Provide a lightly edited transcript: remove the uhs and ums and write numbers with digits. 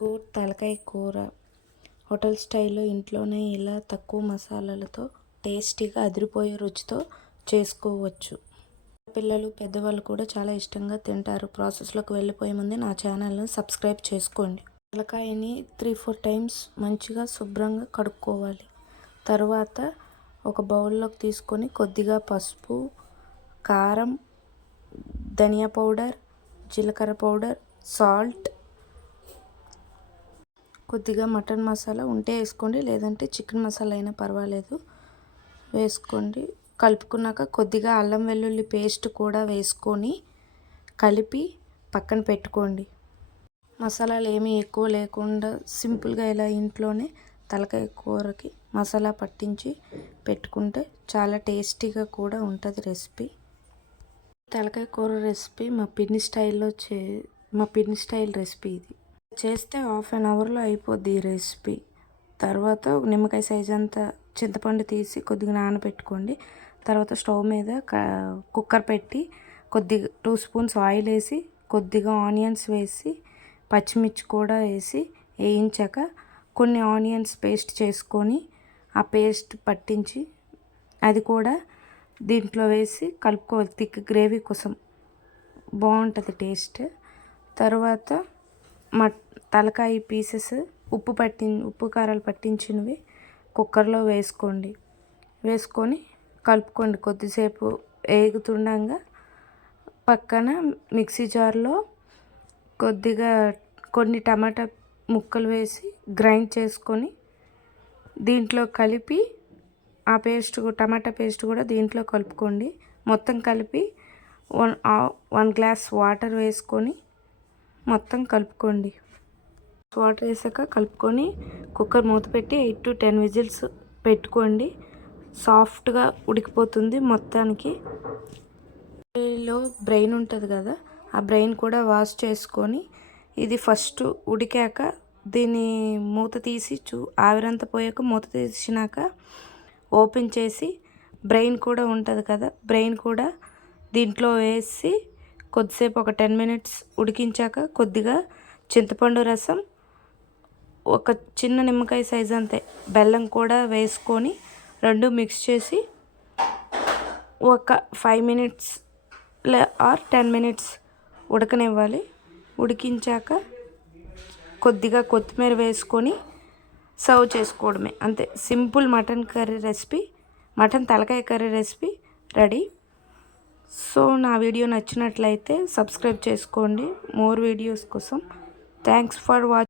మీకు తలకాయ కూర హోటల్ స్టైల్లో ఇంట్లోనే ఇలా తక్కువ మసాలాలతో టేస్టీగా అదిరిపోయే రుచితో చేసుకోవచ్చు. పిల్లలు పెద్దవాళ్ళు కూడా చాలా ఇష్టంగా తింటారు. ప్రాసెస్లోకి వెళ్ళిపోయే ముందే నా ఛానల్ని సబ్స్క్రైబ్ చేసుకోండి. తలకాయని 3-4 టైమ్స్ మంచిగా శుభ్రంగా కడుక్కోవాలి. తర్వాత ఒక బౌల్లోకి తీసుకొని కొద్దిగా పసుపు, కారం, ధనియా పౌడర్, జీలకర్ర పౌడర్, సాల్ట్, కొద్దిగా మటన్ మసాలా ఉంటే వేసుకోండి, లేదంటే చికెన్ మసాలా అయినా పర్వాలేదు వేసుకోండి. కలుపుకున్నాక కొద్దిగా అల్లం వెల్లుల్లి పేస్ట్ కూడా వేసుకొని కలిపి పక్కన పెట్టుకోండి. మసాలాలు ఏమీ ఎక్కువ లేకుండా సింపుల్గా ఇలా ఇంట్లోనే తలకాయ కూరకి మసాలా పట్టించి పెట్టుకుంటే చాలా టేస్టీగా కూడా ఉంటుంది రెసిపీ. తలకాయ కూర రెసిపీ మా పిన్ని స్టైల్ రెసిపీ. ఇది చేస్తే 1/2 అవర్లో అయిపోద్ది ఈ రెసిపీ. తర్వాత నిమ్మకాయ సైజ్ అంతా చింతపండు తీసి కొద్దిగా నానబెట్టుకోండి. తర్వాత స్టవ్ మీద కుక్కర్ పెట్టి కొద్దిగా 2 స్పూన్స్ ఆయిల్ వేసి కొద్దిగా ఆనియన్స్ వేసి పచ్చిమిర్చి కూడా వేసి వేయించాక కొన్ని ఆనియన్స్ పేస్ట్ చేసుకొని ఆ పేస్ట్ పట్టించి అది కూడా దీంట్లో వేసి కలుపుకోవాలి. థిక్ గ్రేవీ కోసం బాగుంటుంది టేస్ట్. తర్వాత తలకాయ పీసెస్ ఉప్పు కారాలు పట్టించినవి కుక్కర్లో వేసుకొని కలుపుకోండి. కొద్దిసేపు వేగుతుండగా పక్కన మిక్సీ జార్లో కొన్ని టమాటా ముక్కలు వేసి గ్రైండ్ చేసుకొని దీంట్లో కలిపి ఆ టమాటా పేస్ట్ కూడా దీంట్లో కలుపుకోండి. మొత్తం కలిపి 1 గ్లాస్ వాటర్ వేసుకొని మొత్తం కలుపుకోండి. వాటర్ వేసాక కలుపుకొని కుక్కర్ మూత పెట్టి 8 to 10 విజిల్స్ పెట్టుకోండి. సాఫ్ట్గా ఉడికిపోతుంది మొత్తానికి. బ్రెయిన్ ఉంటుంది కదా, ఆ బ్రెయిన్ కూడా వాష్ చేసుకొని ఇది ఫస్ట్ ఉడికాక దీన్ని మూత తీసి ఆవిరంతా పోయాక మూత తీసినాక ఓపెన్ చేసి బ్రెయిన్ కూడా ఉంటుంది కదా, బ్రెయిన్ కూడా దీంట్లో వేసి కొద్దిసేపు ఒక 10 minutes ఉడికించాక కొద్దిగా చింతపండు రసం, ఒక చిన్న నిమ్మకాయ సైజ్ అంతే బెల్లం కూడా వేసుకొని రెండు మిక్స్ చేసి ఒక 5 minutes ఆర్ 10 minutes ఉడకనివ్వాలి. ఉడికించాక కొద్దిగా కొత్తిమీర వేసుకొని సర్వ్ చేసుకోవడమే. అంతే, సింపుల్ మటన్ తలకాయ కర్రీ రెసిపీ రెడీ. సో నా వీడియో నచ్చినట్లయితే సబ్స్క్రైబ్ చేసుకోండి మోర్ వీడియోస్ కోసం. Thanks for watching.